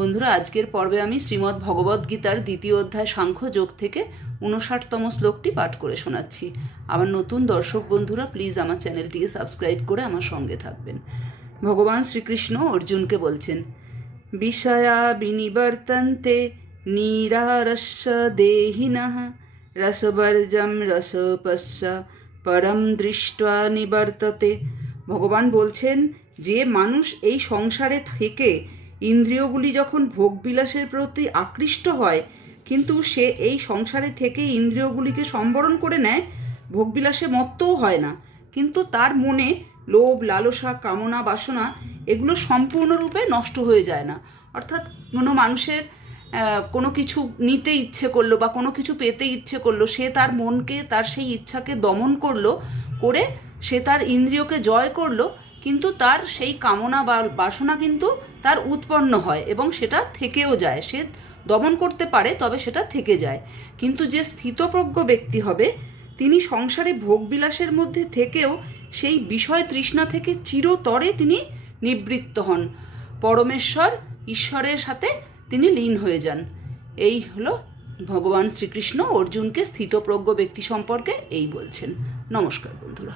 বন্ধুরা, আজকের পর্বে আমি শ্রীমদ্ ভগবদ্গীতার দ্বিতীয় অধ্যায় সাংখ্য যোগ থেকে 59তম শ্লোকটি পাঠ করে শোনাচ্ছি। আমার নতুন দর্শক বন্ধুরা প্লিজ আমার চ্যানেলটিকে সাবস্ক্রাইব করে আমার সঙ্গে থাকবেন। ভগবান শ্রীকৃষ্ণ অর্জুনকে বলছেন, বিষয়া বিনিবর্তন্তে নিরারস্য দেহিনঃ রসবর্জম রসপস্য পরম দৃष्ट्वा নিবর্ততে। ভগবান বলছেন, যে মানুষ এই সংসারে থেকে ইন্দ্রিয়গুলি যখন ভোগবিলাসের প্রতি আকৃষ্ট হয়, কিন্তু সে এই সংসারে থেকে ইন্দ্রিয়গুলিকে সম্বরণ করে নেয়, ভোগবিলাসে মত্তও হয় না, কিন্তু তার মনে লোভ, লালসা, কামনা, বাসনা এগুলো সম্পূর্ণরূপে নষ্ট হয়ে যায় না। অর্থাৎ কোনো মানুষের কোনো কিছু নিতে ইচ্ছে করলো বা কোনো কিছু পেতে ইচ্ছে করলো, সে তার মনকে, তার সেই ইচ্ছাকে দমন করলো, করে সে তার ইন্দ্রিয়কে জয় করলো, কিন্তু তার সেই কামনা বা বাসনা কিন্তু তার উৎপন্ন হয় এবং সেটা থেকেও যায়। সে দমন করতে পারে, তবে সেটা থেকে যায়। কিন্তু যে স্থিতপ্রজ্ঞ ব্যক্তি হবে, তিনি সংসারে ভোগবিলাসের মধ্যে থেকেও সেই বিষয় তৃষ্ণা থেকে চিরতরে তিনি নিবৃত্ত হন, পরমেশ্বর ঈশ্বরের সাথে তিনি লীন হয়ে যান। এই হলো ভগবান শ্রীকৃষ্ণ অর্জুনকে স্থিতপ্রজ্ঞ ব্যক্তি সম্পর্কে এই বলছেন। নমস্কার বন্ধুরা।